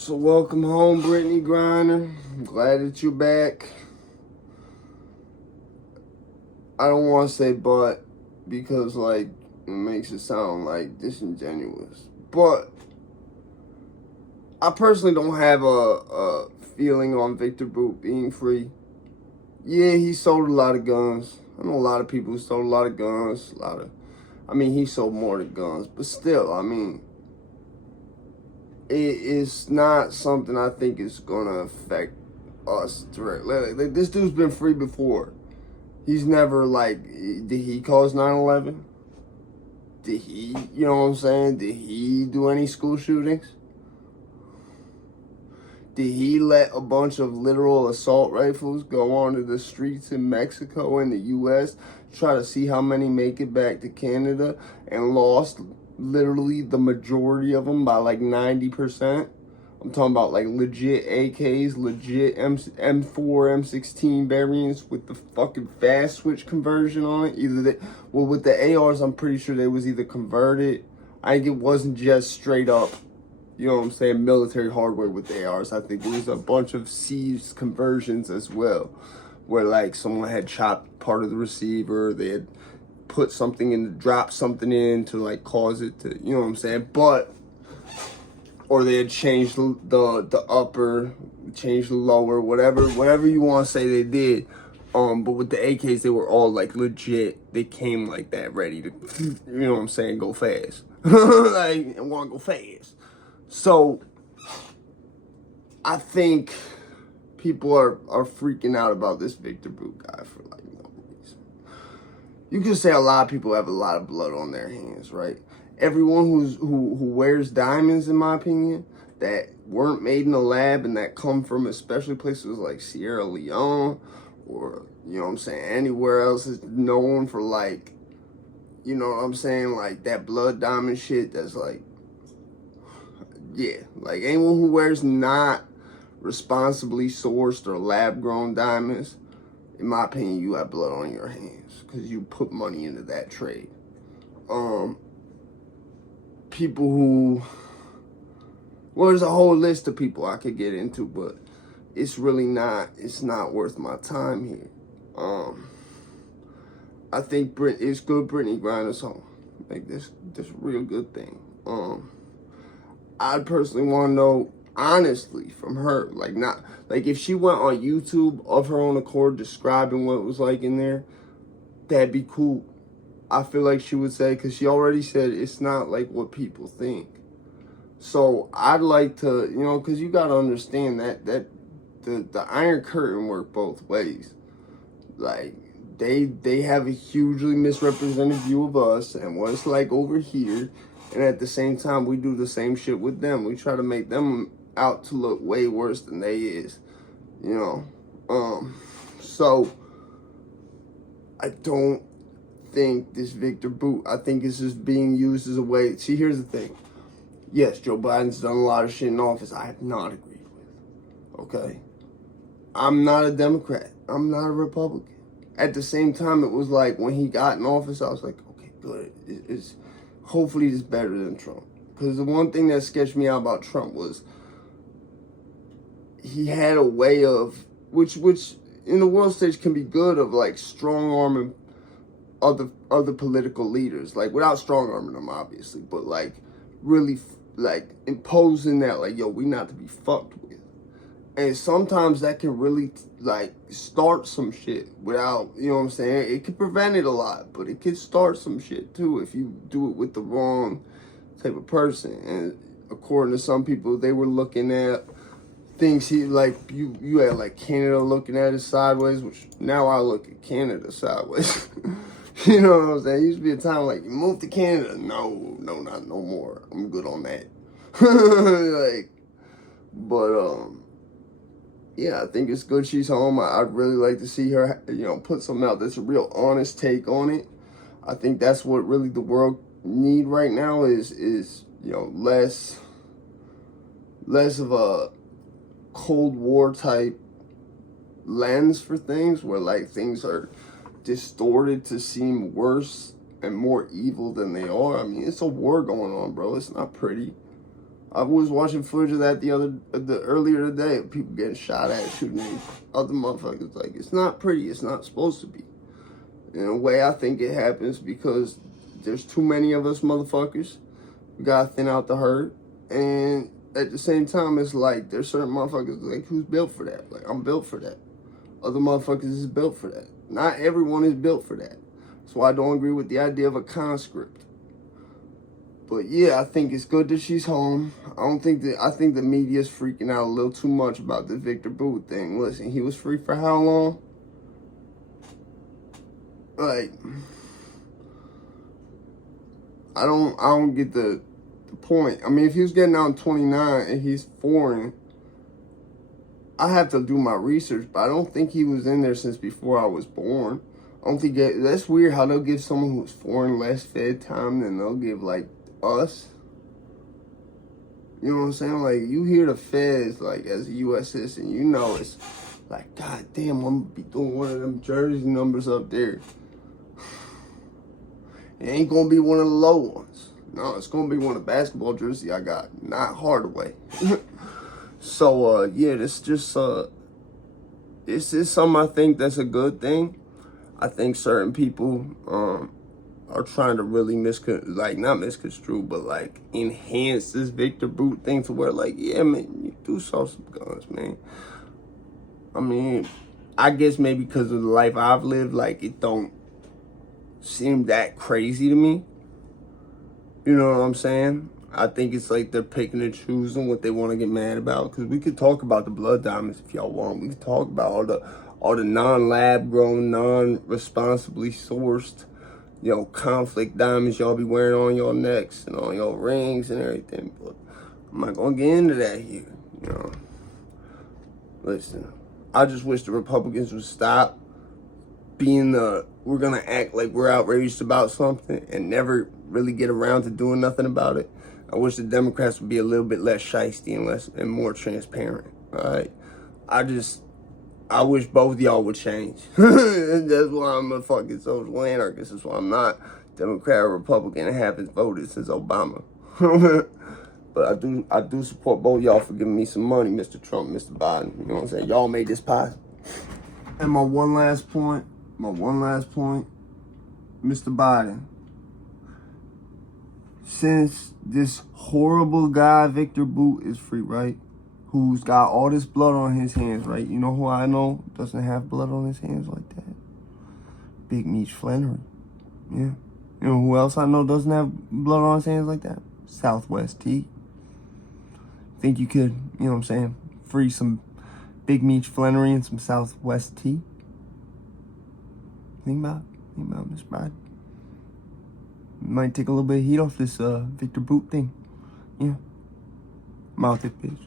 So welcome home, Brittany Griner. I'm glad that you're back. I don't want to say but because it makes it sound disingenuous. But I personally don't have a feeling on Victor Boot being free. Yeah, he sold a lot of guns. I know a lot of people who sold a lot of guns. He sold more than guns, but still, it's not something I think is gonna affect us directly. This dude's been free before. He's never did he cause 9/11? Did he, you know what I'm saying? Did he do any school shootings? Did he let a bunch of literal assault rifles go onto the streets in Mexico and the US, try to see how many make it back to Canada, and lost literally the majority of them by 90%? I'm talking about legit AKs, legit M4, M16 variants with the fucking fast switch conversion on it. With the ARs, I'm pretty sure they was either converted. I think it wasn't just straight up, you know what I'm saying, military hardware with the ARs. I think there was a bunch of seized conversions as well, where someone had chopped part of the receiver, they had put something in, dropped something in to cause it to, you know what I'm saying, or they had changed the upper, changed the lower, whatever you want to say they did. But with the AKs, they were all legit. They came like that, ready to, you know what I'm saying, go fast. And want to go fast. So I think people are freaking out about this Victor Boot guy for no reason. You can say a lot of people have a lot of blood on their hands, right? Everyone who wears diamonds, in my opinion, that weren't made in a lab and that come from especially places like Sierra Leone or, you know what I'm saying, anywhere else is known for you know what I'm saying, that blood diamond shit that's anyone who wears not responsibly sourced or lab grown diamonds, in my opinion, you have blood on your hands because you put money into that trade. People who, there's a whole list of people I could get into, but it's not worth my time here. I think it's good Brittany Griner's home. This real good thing. I personally want to know, honestly, from her, if she went on YouTube of her own accord describing what it was like in there, that'd be cool. I feel like she would say, because she already said it's not what people think. So I'd like to, because you got to understand that the Iron Curtain work both ways. They have a hugely misrepresented view of us and what it's like over here. And at the same time, we do the same shit with them. We try to make them out to look way worse than they is, So I don't think this Victor Boot, I think it's just being used as a way. See, here's the thing. Yes, Joe Biden's done a lot of shit in office I have not agreed with. Okay? I'm not a Democrat. I'm not a Republican. At the same time, it was when he got in office, I was like, okay, good. Hopefully it's better than Trump. Because the one thing that sketched me out about Trump was he had a way of, which in the world stage can be good, of strong arming other political leaders, without strong arming them, obviously, but really imposing that yo, we not to be fucked with. And sometimes that can really start some shit without, you know what I'm saying, it could prevent it a lot, but it could start some shit too if you do it with the wrong type of person. And according to some people, they were looking at things you had Canada looking at it sideways, which now I look at Canada sideways. You know what I'm saying? It used to be a time you move to Canada. No, not no more. I'm good on that. Yeah, I think it's good she's home. I'd really like to see her, put something out that's a real honest take on it. I think that's what really the world need right now is less of a Cold War type lens for things, where things are distorted to seem worse and more evil than they are. It's a war going on, bro. It's not pretty. I was watching footage of that earlier today. People getting shot at, shooting other motherfuckers. Like, it's not pretty. It's not supposed to be. In a way, I think it happens because there's too many of us motherfuckers. We gotta thin out the herd. And at the same time, it's like, there's certain motherfuckers, like, who's built for that? Like, I'm built for that. Other motherfuckers is built for that. Not everyone is built for that. So I don't agree with the idea of a conscript. But yeah, I think it's good that she's home. I think the media's freaking out a little too much about the Victor Boot thing. Listen, he was free for how long? Like, I don't get the point. I mean, if he was getting out in 29 and he's foreign, I have to do my research, but I don't think he was in there since before I was born. I don't think that's weird how they'll give someone who's foreign less fed time than they'll give, like, us. You know what I'm saying? Like, you hear the feds, like, as a U.S. citizen, you know it's like, God damn, I'm gonna be doing one of them jersey numbers up there. It ain't gonna be one of the low ones. No, it's gonna be one of the basketball jersey I got, not Hardaway. So, yeah, this just, this is something I think that's a good thing. I think certain people, are trying to really not misconstrue, but, like, enhance this Victor Boot thing to where, like, yeah, man, you do sell some guns, man. I mean, I guess maybe because of the life I've lived, like, it don't seem that crazy to me. You know what I'm saying? I think it's like they're picking and choosing what they want to get mad about. Because we could talk about the blood diamonds if y'all want. We could talk about all the non-lab grown, non-responsibly sourced, conflict diamonds y'all be wearing on your necks and on your rings and everything. But I'm not going to get into that here. Listen, I just wish the Republicans would stop being we're going to act like we're outraged about something and never really get around to doing nothing about it. I wish the Democrats would be a little bit less shiesty and more transparent. All right. I wish both of y'all would change. That's why I'm a fucking social anarchist. That's why I'm not Democrat or Republican and haven't voted since Obama. But I do support both y'all for giving me some money, Mr. Trump, Mr. Biden. You know what I'm saying? Y'all made this possible. And my one last point, Mr. Biden. Since this horrible guy, Victor Boot, is free, right? Who's got all this blood on his hands, right? You know who I know doesn't have blood on his hands like that? Big Meech Flannery. Yeah. You know who else I know doesn't have blood on his hands like that? Southwest T. Think you could, you know what I'm saying, free some Big Meech Flannery and some Southwest T? Think about Miss Biden. Might take a little bit of heat off this Victor Boot thing. Yeah. I'm out there, bitch.